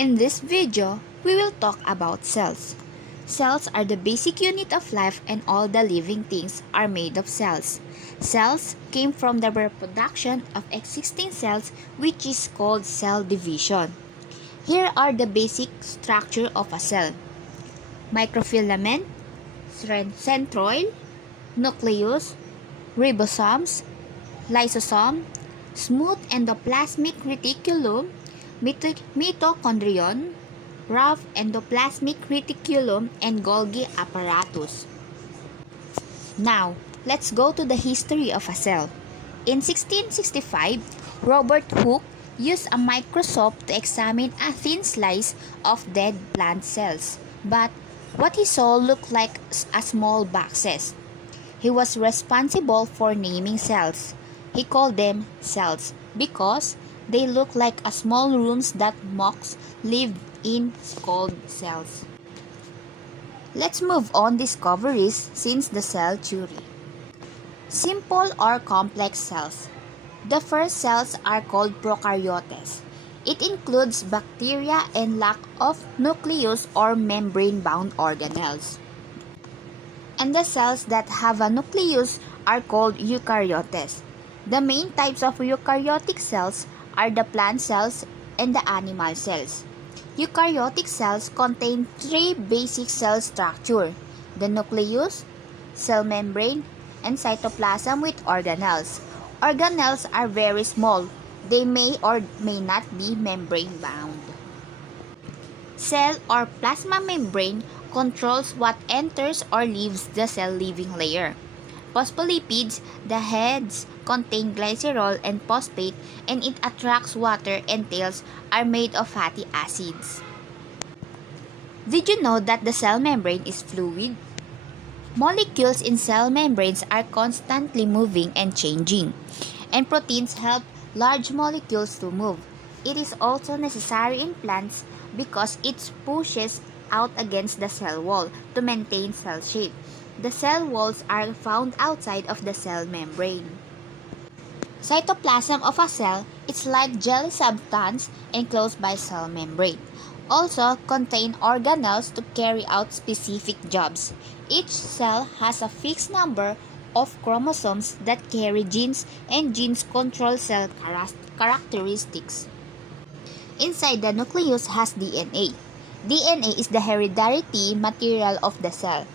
In this video, we will talk about cells. Cells are the basic unit of life and all the living things are made of cells. Cells came from the reproduction of existing cells, which is called cell division. Here are the basic structure of a cell: microfilament, centroid, nucleus, ribosomes, lysosome, smooth endoplasmic reticulum, mitochondrion, rough endoplasmic reticulum, and Golgi apparatus. Now, let's go to the history of a cell. In 1665, Robert Hooke used a microscope to examine a thin slice of dead plant cells, but what he saw looked like a small boxes. He was responsible for naming cells. He called them cells because they look like a small rooms that moths lived in, called cells. Let's move on discoveries since the cell theory. Simple or complex cells. The first cells are called prokaryotes. It includes bacteria and lack of nucleus or membrane-bound organelles. And the cells that have a nucleus are called eukaryotes. The main types of eukaryotic cells are the plant cells and the animal cells. Eukaryotic cells contain three basic cell structure: the nucleus, cell membrane, and cytoplasm with organelles. Organelles are very small. They may or may not be membrane-bound. Cell or plasma membrane controls what enters or leaves the cell leaving layer. Phospholipids, the heads, contain glycerol and phosphate, and it attracts water, and tails are made of fatty acids. Did you know that the cell membrane is fluid? Molecules in cell membranes are constantly moving and changing, and proteins help large molecules to move. It is also necessary in plants because it pushes out against the cell wall to maintain cell shape. The cell walls are found outside of the cell membrane. Cytoplasm of a cell is like jelly substance enclosed by cell membrane. Also contain organelles to carry out specific jobs. Each cell has a fixed number of chromosomes that carry genes, and genes control cell characteristics. Inside the nucleus has DNA. DNA is the hereditary material of the cell.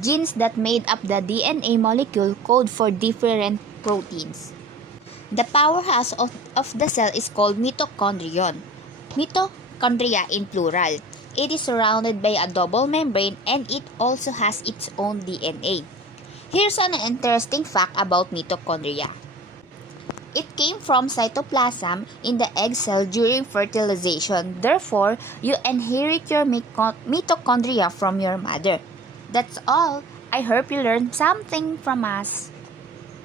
Genes that made up the DNA molecule code for different proteins. The powerhouse of the cell is called mitochondrion. Mitochondria in plural. It is surrounded by a double membrane, and it also has its own DNA. Here's an interesting fact about mitochondria. It came from cytoplasm in the egg cell during fertilization. Therefore, you inherit your mitochondria from your mother. That's all. I hope you learned something from us.